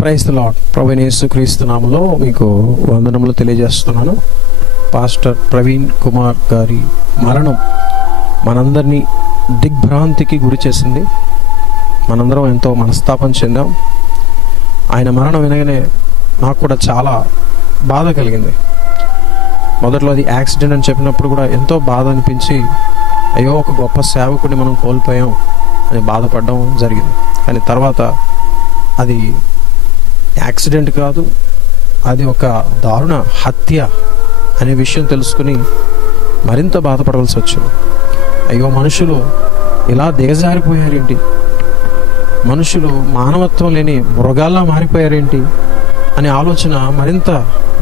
Praise the lord. ప్రభువైన యేసుక్రీస్తు నామములో మీకు వందనములు తెలియజేస్తున్నాను. పాస్టర్ ప్రవీణ్ కుమార్ గారి మరణం మనందరినీ దిగ్భ్రాంతికి గురి చేసింది. మనందరం ఎంతో మనస్తాపం చెందాం. ఆయన మరణం వినగానే నాకు కూడా చాలా బాధ కలిగింది. మొదట్లో అది యాక్సిడెంట్ అని చెప్పినప్పుడు కూడా ఎంతో బాధ అనిపించి, అయ్యో ఒక గొప్ప సేవకుడిని మనం కోల్పోయాం అని బాధపడడం జరిగింది. కానీ తర్వాత అది యాక్సిడెంట్ కాదు, అది ఒక దారుణ హత్య అనే విషయం తెలుసుకుని మరింత బాధపడవలసి వచ్చింది. అయ్యో మనుషులు ఇలా దిగజారిపోయారేంటి, మనుషులు మానవత్వం లేని మృగాల్లా మారిపోయారేంటి అనే ఆలోచన మరింత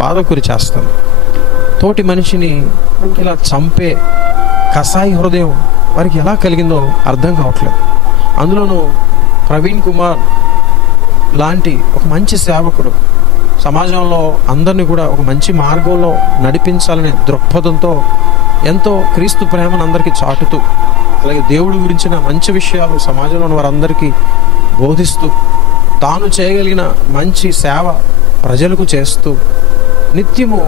బాధ గురి చేస్తుంది. తోటి మనిషిని ఇలా చంపే కసాయి హృదయం వారికి ఎలా కలిగిందో అర్థం కావట్లేదు. అందులోనూ ప్రవీణ్ కుమార్ లాంటి ఒక మంచి సేవకుడు సమాజంలో అందరినీ కూడా ఒక మంచి మార్గంలో నడిపించాలనే దృక్పథంతో ఎంతో క్రీస్తు ప్రేమను అందరికీ చాటుతూ, అలాగే దేవుడి గురించిన మంచి విషయాలు సమాజంలో వారందరికీ బోధిస్తూ, తాను చేయగలిగిన మంచి సేవ ప్రజలకు చేస్తూ నిత్యము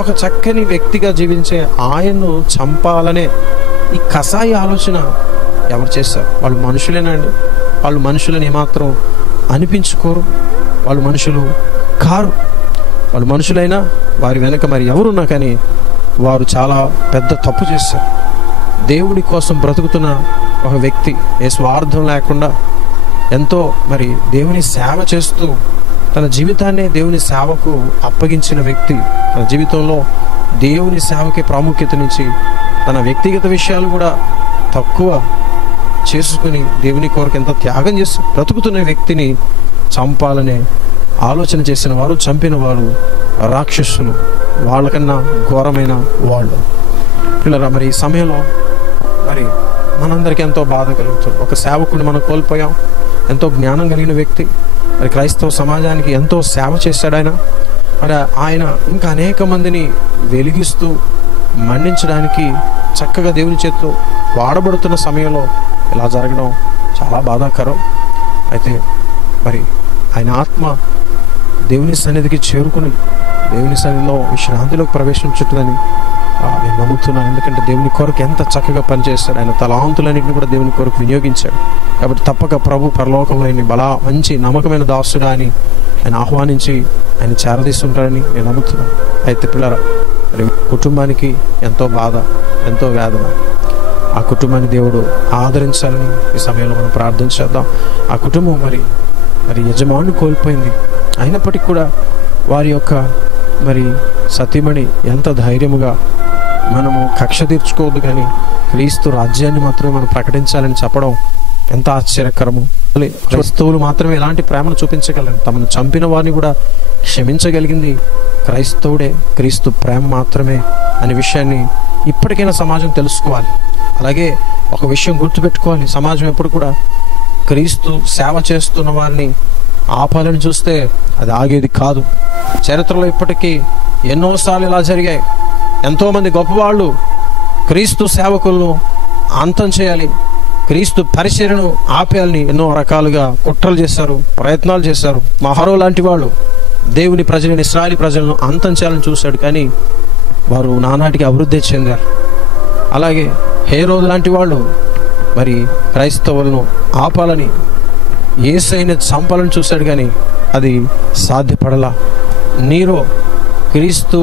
ఒక చక్కని వ్యక్తిగా జీవించే ఆయన్ను చంపాలనే ఈ కసాయి ఆలోచన ఎవరు చేశారు? వాళ్ళు మనుషులేనండి. వాళ్ళు మనుషులని ఏమాత్రం అనిపించుకోరు. వాళ్ళు మనుషులు కారు. వాళ్ళు మనుషులైనా వారి వెనక మరి ఎవరున్నా కానీ వారు చాలా పెద్ద తప్పు చేశారు. దేవుడి కోసం బ్రతుకుతున్న ఒక వ్యక్తి ఏ స్వార్థం లేకుండా ఎంతో మరి దేవుని సేవ చేస్తూ తన జీవితాన్నే దేవుని సేవకు అప్పగించిన వ్యక్తి, తన జీవితంలో దేవుని సేవకి ప్రాముఖ్యతనిచ్చి తన వ్యక్తిగత విషయాలు కూడా తక్కువ చేసుకుని దేవుని కొరకు ఎంత త్యాగం చేసి బ్రతుకుతున్న వ్యక్తిని చంపాలనే ఆలోచన చేసిన వారు, చంపిన వారు రాక్షసులు, వాళ్ళకన్నా ఘోరమైన వాళ్ళు. పిల్లరా, మరి ఈ సమయంలో మరి మనందరికీ ఎంతో బాధ కలుగుతుంది. ఒక సేవకుని మనం కోల్పోయాం. ఎంతో జ్ఞానం కలిగిన వ్యక్తి, మరి క్రైస్తవ సమాజానికి ఎంతో సేవ చేశాడు ఆయన. మరి ఆయన ఇంకా అనేక మందిని వెలిగిస్తూ మన్నించడానికి చక్కగా దేవుని చేతితో వాడబడుతున్న సమయంలో ఇలా జరగడం చాలా బాధాకరం. అయితే మరి ఆయన ఆత్మ దేవుని సన్నిధికి చేరుకుని దేవుని సన్నిధిలో విశ్రాంతిలోకి ప్రవేశించుతుందని నేను నమ్ముతున్నాను. ఎందుకంటే దేవుని కొరకు ఎంత చక్కగా పనిచేస్తాడు. ఆయన తలాంతులన్నింటినీ కూడా దేవుని కొరకు వినియోగించాడు. కాబట్టి తప్పక ప్రభు పరలోకంలో ఆయన మంచి నమ్మకమైన దాసుడా అని ఆయన ఆహ్వానించి ఆయన చేరదీస్తుంటాడని నేను నమ్ముతున్నాను. అయితే పిల్లరా, మరి కుటుంబానికి ఎంతో బాధ, ఎంతో వేదన. ఆ కుటుంబాన్ని దేవుడు ఆదరించాలని ఈ సమయంలో మనం ప్రార్థన చేద్దాం. ఆ కుటుంబం మరి యజమాని కోల్పోయింది. అయినప్పటికీ కూడా వారి యొక్క మరి సతీమణి ఎంత ధైర్యముగా మనము కక్ష తీర్చుకోవద్దు, కానీ క్రీస్తు రాజ్యాన్ని మాత్రమే మనం ప్రకటించాలని చెప్పడం ఎంత ఆశ్చర్యకరము. క్రైస్తవులు మాత్రమే ఎలాంటి ప్రేమను చూపించగలరు. తమను చంపిన వారిని కూడా క్షమించగలిగింది క్రైస్తవుడే, క్రీస్తు ప్రేమ మాత్రమే అనే విషయాన్ని ఇప్పటికైనా సమాజం తెలుసుకోవాలి. అలాగే ఒక విషయం గుర్తుపెట్టుకోవాలి, సమాజం ఎప్పుడు కూడా క్రీస్తు సేవ చేస్తున్న వారిని ఆపాలని చూస్తే అది ఆగేది కాదు. చరిత్రలో ఇప్పటికీ ఎన్నోసార్లు ఇలా జరిగాయి. ఎంతోమంది గొప్పవాళ్ళు క్రీస్తు సేవకులను అంతం చేయాలి, క్రీస్తు పరిచర్యను ఆపేయాలని ఎన్నో రకాలుగా కుట్రలు చేశారు, ప్రయత్నాలు చేశారు. మహారో లాంటి వాళ్ళు దేవుని ప్రజలను, ఇశ్రాయేలు ప్రజలను అంతం చేయాలని చూశాడు, కానీ వారు నానాటికి అభివృద్ధి చెందారు. అలాగే హేరోదు లాంటి వాళ్ళు మరి క్రైస్తవులను ఆపాలని, యేసయ్యను చంపాలని చూశాడు, కానీ అది సాధ్యపడలా. నీరో క్రీస్తు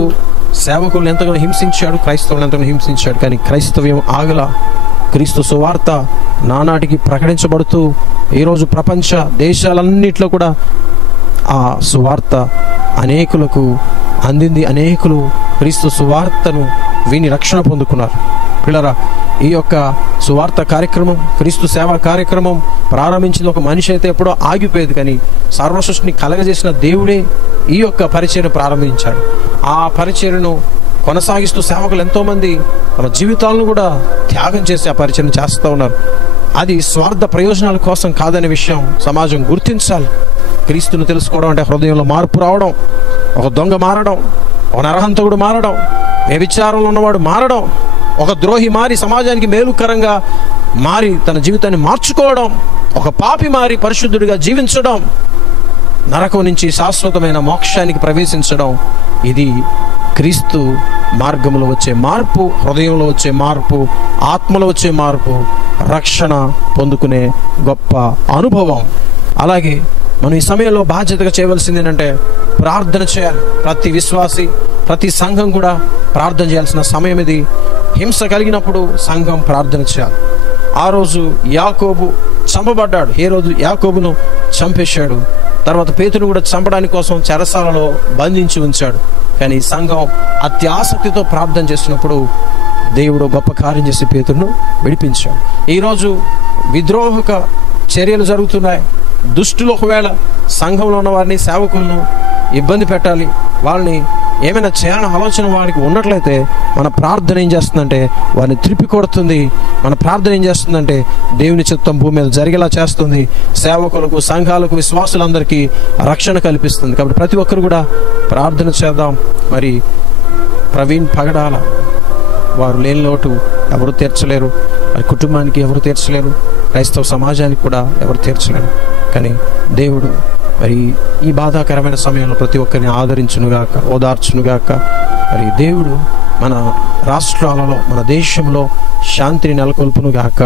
సేవకులను ఎంతగానో హింసించాడు, క్రైస్తవులను ఎంతగానో హింసించాడు, కానీ క్రైస్తవ్యం ఆగల. క్రీస్తు సువార్త నానాటికి ప్రకటించబడుతూ ఈరోజు ప్రపంచ దేశాలన్నిట్లో కూడా ఆ సువార్త అనేకులకు అందింది. అనేకులు క్రీస్తు సువార్తను విని రక్షణ పొందుకున్నారు. పిల్లరా, ఈ యొక్క సువార్త కార్యక్రమం, క్రీస్తు సేవా కార్యక్రమం ప్రారంభించింది ఒక మనిషి అయితే ఎప్పుడో ఆగిపోయేది, కానీ సర్వసృష్టిని కలగజేసిన దేవుడే ఈ యొక్క పరిచర్యను ప్రారంభించాడు. ఆ పరిచర్యను కొనసాగిస్తూ సేవకులు ఎంతోమంది తమ జీవితాలను కూడా త్యాగం చేసి ఆ పరిచర్యను చేస్తూ ఉన్నారు. అది స్వార్థ ప్రయోజనాల కోసం కాదనే విషయం సమాజం గుర్తించాలి. క్రీస్తును తెలుసుకోవడం అంటే హృదయంలో మార్పు రావడం, ఒక దొంగ మారడం, ఒక నరహంతకుడు మారడం, వ్యభిచారంలో ఉన్నవాడు మారడం, ఒక ద్రోహి మారి సమాజానికి మేలుకరంగా మారి తన జీవితాన్ని మార్చుకోవడం, ఒక పాపి మారి పరిశుద్ధుడిగా జీవించడం, నరకం నుంచి శాశ్వతమైన మోక్షానికి ప్రవేశించడం, ఇది క్రీస్తు మార్గంలో వచ్చే మార్పు, హృదయంలో వచ్చే మార్పు, ఆత్మలో వచ్చే మార్పు, రక్షణ పొందుకునే గొప్ప అనుభవం. అలాగే మనం ఈ సమయంలో బాధ్యతగా చేయవలసింది ఏంటంటే ప్రార్థన చేయాలి. ప్రతి విశ్వాసి, ప్రతి సంఘం కూడా ప్రార్థన చేయాల్సిన సమయం ఇది. హింస కలిగినప్పుడు సంఘం ప్రార్థన చేయాలి. ఆ రోజు యాకోబు చంపబడ్డాడు. ఏ రోజు యాకోబును చంపేశాడు. తర్వాత పేతురును కూడా చంపడానికి కోసం చెరసాలలో బంధించి ఉంచాడు. కానీ సంఘం అతి ఆసక్తితో ప్రార్థన చేస్తున్నప్పుడు దేవుడు గొప్ప కార్యం చేసి పేతురును విడిపించాడు. ఈరోజు విద్రోహక చర్యలు జరుగుతున్నాయి. దుష్టులు ఒకవేళ సంఘంలో ఉన్న వారిని, సేవకులను ఇబ్బంది పెట్టాలి, వాళ్ళని ఏమైనా చేయాలని ఆలోచన వారికి ఉన్నట్లయితే మన ప్రార్థన ఏం చేస్తుందంటే వారిని త్రిప్పి కొడుతుంది. మన ప్రార్థన ఏం చేస్తుందంటే దేవుని చిత్తం భూమి మీద జరిగేలా చేస్తుంది. సేవకులకు, సంఘాలకు, విశ్వాసులందరికీ రక్షణ కల్పిస్తుంది. కాబట్టి ప్రతి ఒక్కరు కూడా ప్రార్థన చేద్దాం. మరి ప్రవీణ్ పగడాల వారు లేని లోటు ఎవరు తీర్చలేరు. వారి కుటుంబానికి ఎవరు తీర్చలేరు. క్రైస్తవ సమాజానికి కూడా ఎవరు తీర్చలేరు. కానీ దేవుడు మరి ఈ బాధాకరమైన సమయంలో ప్రతి ఒక్కరిని ఆదరించునుగాక, ఓదార్చునుగాక. మరి దేవుడు మన రాష్ట్రాలలో, మన దేశంలో శాంతిని నెలకొల్పునుగాక.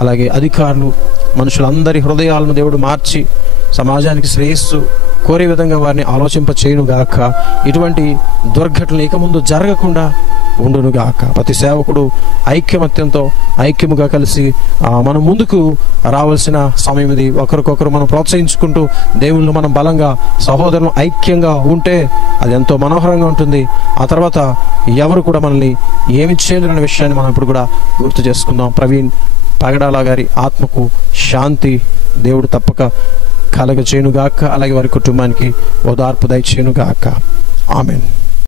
అలాగే అధికారులు, మనుషులందరి హృదయాలను దేవుడు మార్చి సమాజానికి శ్రేయస్సు కోరే విధంగా వారిని ఆలోచింప చేయునుగాక. ఇటువంటి దుర్ఘటనలు ఇక ముందు జరగకుండా ఉండునుగాక. ప్రతి సేవకుడు ఐక్యమత్యంతో, ఐక్యముగా కలిసి మనం ముందుకు రావాల్సిన సమయం ఇది. ఒకరికొకరు మనం ప్రోత్సహించుకుంటూ దేవుళ్ళు మనం బలంగా, సహోదరులు ఐక్యంగా ఉంటే అది ఎంతో మనోహరంగా ఉంటుంది. ఆ తర్వాత ఎవరు కూడా మనల్ని ఏమి చేయలేరనే విషయాన్ని మనం ఇప్పుడు కూడా గుర్తు చేసుకుందాం. ప్రవీణ్ పగడాల గారి ఆత్మకు శాంతి దేవుడు తప్పక కలగ చేయనుగాక. అలాగే వారి కుటుంబానికి ఓదార్పు దయచేయునుగాక. ఆమెన్.